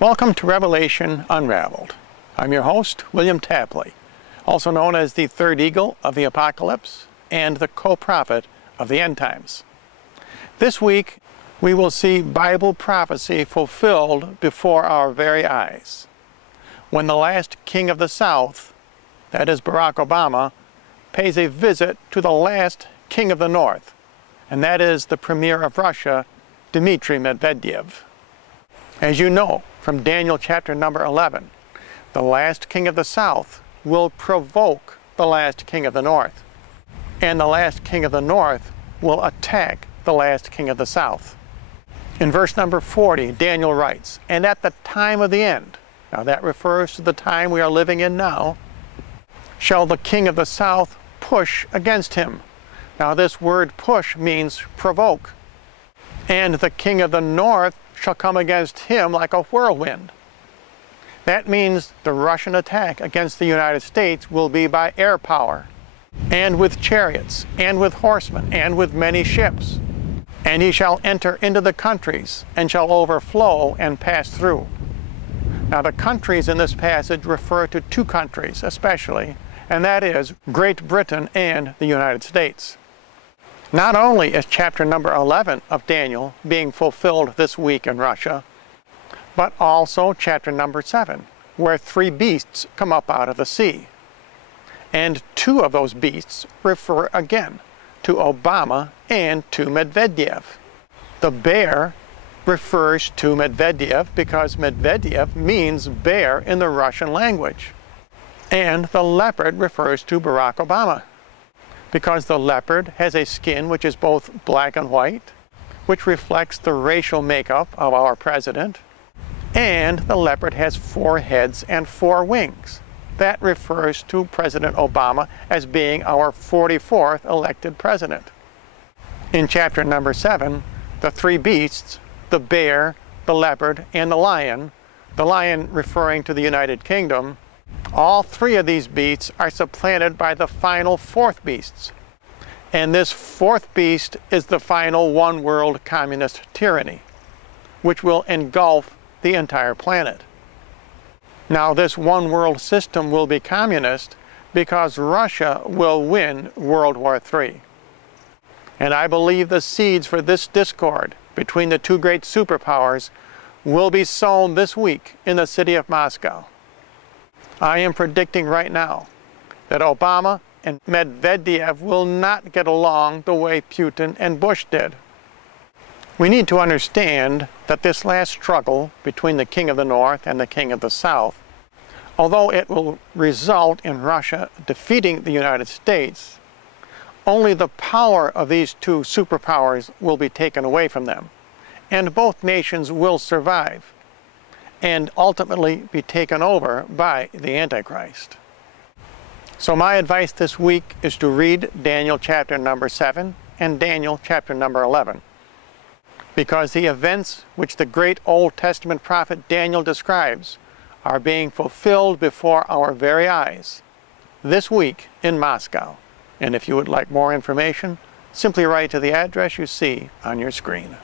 Welcome to Revelation Unraveled. I'm your host, William Tapley, also known as the third eagle of the Apocalypse and the co-prophet of the end times. This week, we will see Bible prophecy fulfilled before our very eyes. When the last king of the South, that is Barack Obama, pays a visit to the last king of the North, and that is the premier of Russia, Dmitry Medvedev. As you know from Daniel chapter number 11, the last king of the South will provoke the last king of the North, and the last king of the North will attack the last king of the South. In verse number 40, Daniel writes, "And at the time of the end," now that refers to the time we are living in now, "shall the king of the South push against him." Now this word push means provoke. "And the king of the North shall come against him like a whirlwind." That means the Russian attack against the United States will be by air power, and with chariots, and with horsemen, and with many ships. "And he shall enter into the countries, and shall overflow and pass through." Now the countries in this passage refer to two countries especially, and that is Great Britain and the United States. Not only is chapter number 11 of Daniel being fulfilled this week in Russia, but also chapter number 7, where three beasts come up out of the sea. And two of those beasts refer again to Obama and to Medvedev. The bear refers to Medvedev because Medvedev means bear in the Russian language. And the leopard refers to Barack Obama, because the leopard has a skin which is both black and white, which reflects the racial makeup of our president, and the leopard has 4 heads and 4 wings. That refers to President Obama as being our 44th elected president. In chapter number 7, the three beasts, the bear, the leopard, and the lion referring to the United Kingdom, all three of these beasts are supplanted by the final 4th beast. And this 4th beast is the final one-world communist tyranny, which will engulf the entire planet. Now this one-world system will be communist because Russia will win World War III. And I believe the seeds for this discord between the two great superpowers will be sown this week in the city of Moscow. I am predicting right now that Obama and Medvedev will not get along the way Putin and Bush did. We need to understand that this last struggle between the king of the North and the king of the South, although it will result in Russia defeating the United States, only the power of these two superpowers will be taken away from them, and both nations will survive and ultimately be taken over by the Antichrist. So my advice this week is to read Daniel chapter number 7 and Daniel chapter number 11, because the events which the great Old Testament prophet Daniel describes are being fulfilled before our very eyes this week in Moscow. And if you would like more information, simply write to the address you see on your screen.